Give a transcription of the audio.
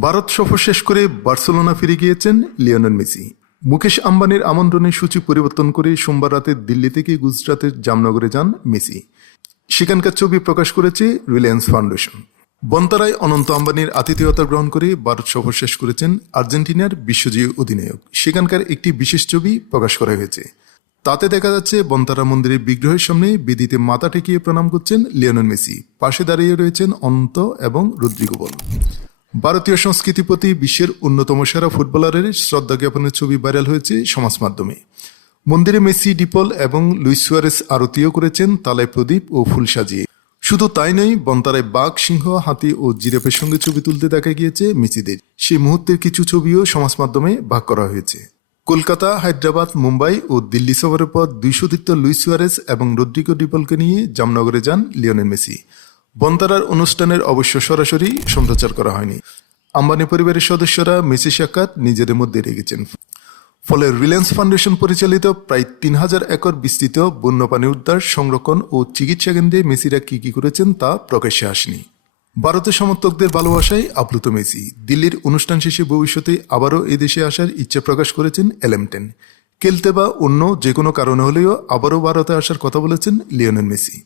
ভারত সফর শেষ করে বার্সেলোনা ফিরে গিয়েছেন লিওনেল মেসি। মুকেশ আম্বানির আমন্ত্রণে সূচি পরিবর্তন করে সোমবার রাতে দিল্লি থেকে গুজরাতের জামনগরে যান মেসি। সেখানকার ছবি প্রকাশ করেছে রিলায়েন্স ফাউন্ডেশন। বন্তারায় অনন্ত আম্বানির আতিথেয়তা গ্রহণ করে ভারত সফর শেষ করেছেন আর্জেন্টিনার বিশ্বজয়ী অধিনায়ক। সেখানকার একটি বিশেষ ছবি প্রকাশ করা হয়েছে। তাতে দেখা যাচ্ছে বন্তারা মন্দিরের বিগ্রহের সামনে বেদিতে মাথা ঠেকিয়ে প্রণাম করছেন লিওনেল মেসি। পাশে দাঁড়িয়ে রয়েছেন অনন্ত এবং রুদ্রিগো বল। ভারতীয় সংস্কৃতির প্রতি বিশ্বের অন্যতম সেরা ফুটবলারের শ্রদ্ধা জ্ঞাপনের ছবি ভাইরাল হয়েছে সমাজ মাধ্যমে। মন্দিরে মেসি, ডিপল এবং লুইস সুয়ারেস আরতিও করেছেন তালায় প্রদীপ ও ফুল সাজিয়ে। শুধু তাই নয়, বন্তারায় বাঘ, সিংহ, হাতি ও জিরাফের সঙ্গে ছবি তুলতে দেখা গিয়েছে মেসিদের। সেই মুহূর্তের কিছু ছবিও সমাজ মাধ্যমে ভাগ করা হয়েছে। কলকাতা, হায়দ্রাবাদ, মুম্বাই ও দিল্লি সফরের পর দুইশো তীর্থ লুইস সুয়ারেস এবং রদ্রিগো ডিপলকে নিয়ে জামনগরে যান লিওনেল মেসি। বন্তারার অনুষ্ঠানের অবশ্য সরাসরি সম্প্রচার করা হয়নি। আম্বানি পরিবারের সদস্যরা মেসি সাক্ষাৎ নিজেদের মধ্যে রেখেছেন ফলে রিলায়েন্স ফাউন্ডেশন পরিচালিত প্রায় তিন হাজার একর বিস্তৃত বন্যপ্রাণী উদ্ধার, সংরক্ষণ ও চিকিৎসা কেন্দ্রে মেসিরা কি কি করেছেন তা প্রকাশ্যে আসেনি। ভারতের সমর্থকদের ভালোবাসায় আপ্লুত মেসি। দিল্লির অনুষ্ঠান শেষে ভবিষ্যতে আবারও এদেশে আসার ইচ্ছা প্রকাশ করেছেন এলেমটেন। খেলতে বা অন্য যে কোনো কারণে হলেও আবারও ভারতে আসার কথা বলেছেন লিওনেল মেসি।